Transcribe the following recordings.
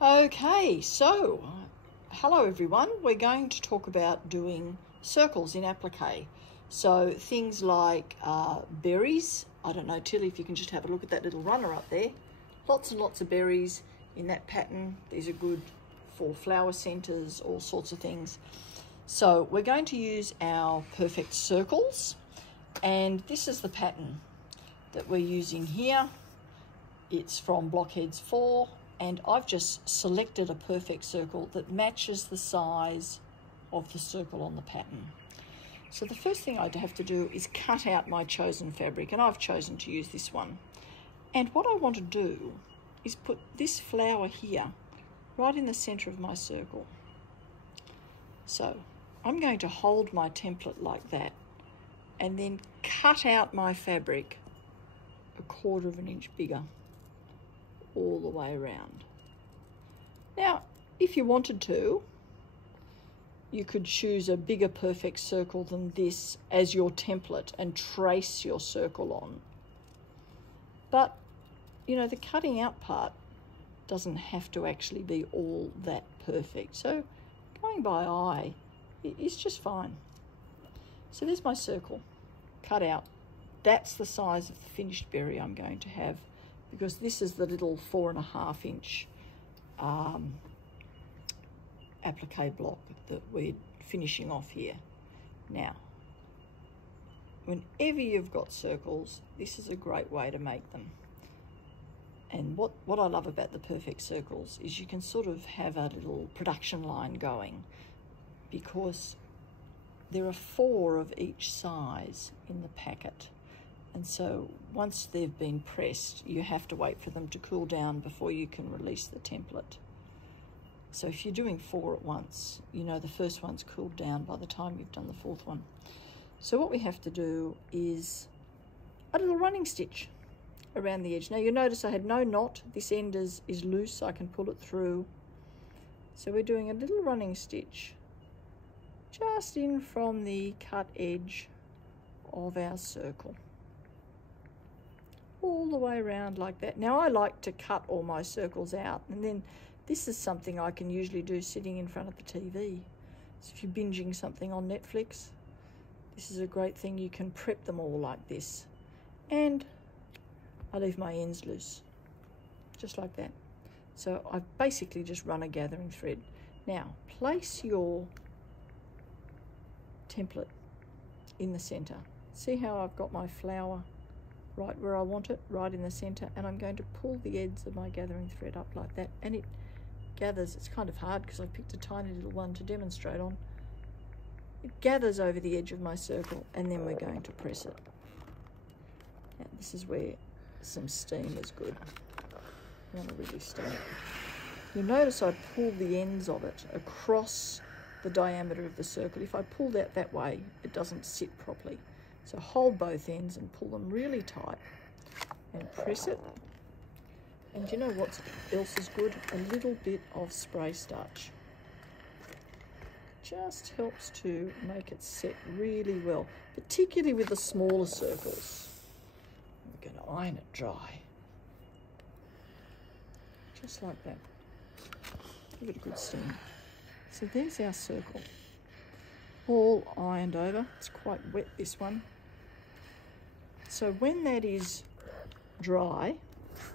Okay, so hello everyone. We're going to talk about doing circles in applique. So things like berries. I don't know, Tilly, if you can just have a look at that little runner up there. Lots and lots of berries in that pattern. These are good for flower centers, all sorts of things. So we're going to use our perfect circles, and this is the pattern that we're using here. It's from Blockheads 4. And I've just selected a perfect circle that matches the size of the circle on the pattern. So the first thing I'd have to do is cut out my chosen fabric, and I've chosen to use this one. And what I want to do is put this flower here right in the center of my circle. So I'm going to hold my template like that and then cut out my fabric 1/4 of an inch bigger all the way around. Now, if you wanted to, you could choose a bigger perfect circle than this as your template and trace your circle on. But, you know, the cutting out part doesn't have to actually be all that perfect. So going by eye is just fine. So there's my circle cut out. That's the size of the finished berry I'm going to have, because this is the little 4.5 inch applique block that we're finishing off here. Now, whenever you've got circles, this is a great way to make them. And what I love about the perfect circles is you can sort of have a little production line going, because there are 4 of each size in the packet. And so once they've been pressed, you have to wait for them to cool down before you can release the template. So if you're doing 4 at once, you know the first one's cooled down by the time you've done the 4th one. So what we have to do is a little running stitch around the edge. Now you notice I had no knot. This end is loose, so I can pull it through. So we're doing a little running stitch just in from the cut edge of our circle, all the way around like that. Now I like to cut all my circles out, and then this is something I can usually do sitting in front of the TV. So if you're binging something on Netflix, this is a great thing. You can prep them all like this. And I leave my ends loose, just like that. So I've basically just run a gathering thread. Now place your template in the center. See how I've got my flower right where I want it, right in the center, and I'm going to pull the ends of my gathering thread up like that, and it gathers. It's kind of hard because I've picked a tiny little one to demonstrate on. It gathers over the edge of my circle, and then we're going to press it. Now this is where some steam is good. You want to really steam it. You'll notice I pull the ends of it across the diameter of the circle. If I pull that way, it doesn't sit properly. So hold both ends and pull them really tight and press it. And you know what else is good? A little bit of spray starch. Just helps to make it set really well, particularly with the smaller circles. We're going to iron it dry. Just like that. Give it a good steam. So there's our circle, all ironed over. It's quite wet, this one. So when that is dry,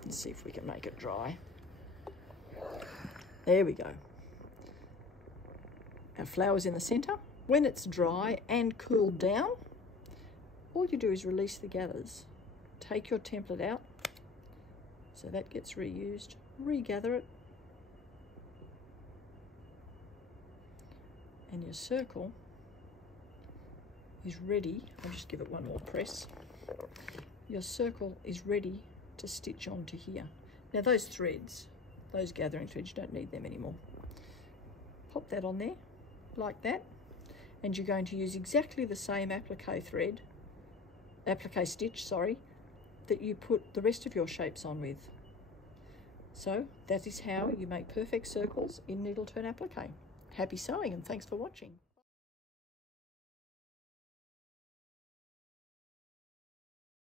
let's see if we can make it dry. There we go. Our flower's in the center. When it's dry and cooled down, all you do is release the gathers. Take your template out, so that gets reused. Regather it. And your circle is ready. I'll just give it one more press. Your circle is ready to stitch onto here. Now those threads, those gathering threads, you don't need them anymore. Pop that on there like that, and you're going to use exactly the same applique stitch, that you put the rest of your shapes on with. So that is how you make perfect circles in needle turn applique. Happy sewing, and thanks for watching.